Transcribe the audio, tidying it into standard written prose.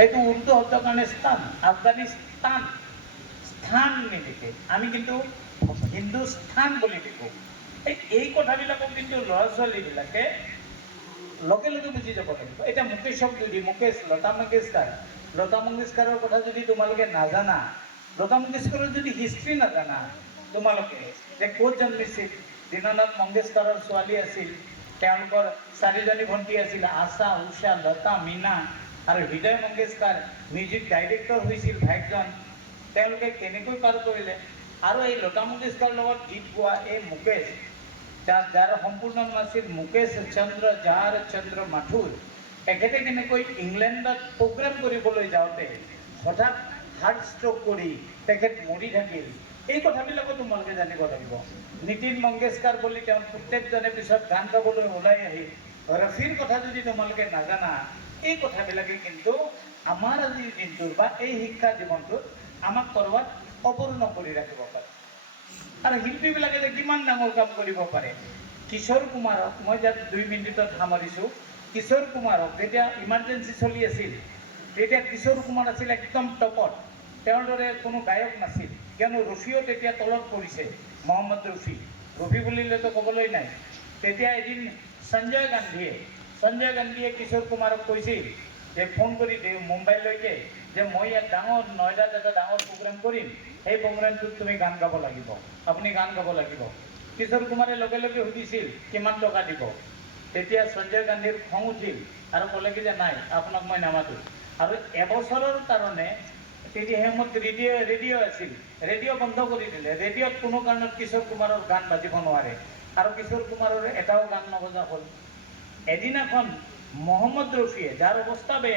সেইটো উৰ্দু শব্দ কাৰণে স্থান, আফগানিস্তান স্থান নিলিখে, আমি কিন্তু হিন্দুস্থান বুলি লিখো। এই কথাবিলাকক কিন্তু ল'ৰা ছোৱালীবিলাকে লগে লগে বুজি যাব লাগিব। এতিয়া মুকেশক যদি মুকেশ, লতা মংগেশকাৰৰ কথা যদি তোমালোকে নাজানা, লতা মংগেশকাৰৰ যদি হিষ্ট্ৰী নাজানা তোমালোকে, যে ক'ত জন্মিছিল, দীননাথ মংগেশকাৰৰ ছোৱালী আছিল, তেওঁলোকৰ 4জনী ভণ্টি আছিল, আশা, উষা, লতা, মীনা আৰু হৃদয় মংগেশকাৰ মিউজিক ডাইৰেক্টৰ হৈছিল ভাইকজন। তেওঁলোকে কেনেকৈ পাৰ কৰিলে, আৰু এই লতা মংগেশকাৰৰ লগত গীত গোৱা এই মুকেশ, যাৰ সম্পূৰ্ণ নাম আছিল মুকেশ চন্দ্ৰ জাৰ চন্দ্ৰ মাথুৰ, তেখেতে কেনেকৈ ইংলেণ্ডত প্ৰগ্ৰাম কৰিবলৈ যাওঁতে হঠাৎ হাৰ্ট ষ্ট্ৰক কৰি তেখেত মৰি থাকিল, এই কথাবিলাকো তোমালোকে জানিব লাগিব। নীতিন মংগেশকাৰ বুলি তেওঁ প্ৰত্যেকজনে পিছত গান গাবলৈ ওলাই আহিল। ৰফিৰ কথা যদি তোমালোকে নাজানা, এই কথাবিলাকে কিন্তু আমাৰ আজিৰ দিনটোৰ বা এই শিক্ষা জীৱনটোত আমাক ক'ৰবাত অপূৰ্ণ কৰি ৰাখিব পাৰে। আৰু শিল্পীবিলাকে যে কিমান ডাঙৰ কাম কৰিব পাৰে। কিশোৰ কুমাৰক মই যাত 2 মিনিটত সামৰিছোঁ, কিশোৰ কুমাৰক যেতিয়া ইমাৰ্জেঞ্চি চলি আছিল, তেতিয়া কিশোৰ কুমাৰ আছিল একদম টপত, তেওঁৰ দৰে কোনো গায়ক নাছিল, কিয়নো ৰফিও তেতিয়া তলত পৰিছে, মহম্মদ ৰফি বুলিলেতো ক'বলৈ নাই। তেতিয়া এদিন সঞ্জয় গান্ধীয়ে কিশোৰ কুমাৰক কৈছিল যে ফোন কৰি মুম্বাইলৈকে, যে মই ইয়াত ডাঙৰ নয়দাত এটা ডাঙৰ প্ৰগ্ৰাম কৰিম, সেই প্ৰগ্ৰামটোত তুমি গান গাব লাগিব, আপুনি গান গাব লাগিব। কিশোৰ কুমাৰে লগে লগে সুধিছিল কিমান টকা দিব। তেতিয়া সঞ্জয় গান্ধীৰ খং উঠিল আৰু ক'লে কি যে নাই, আপোনাক মই নামাতো। আৰু এবছৰৰ কাৰণে তেতিয়া সেই সময়ত ৰেডিঅ' আছিল, ৰেডিঅ' বন্ধ কৰি দিলে। ৰেডিঅ'ত কোনো কাৰণত কিশোৰ কুমাৰৰ গান বাজিব নোৱাৰে, আৰু কিশোৰ কুমাৰৰ এটাও গান নবজা হ'ল। এদিনাখন মহম্মদ ৰফিয়ে, যাৰ অৱস্থা বেয়া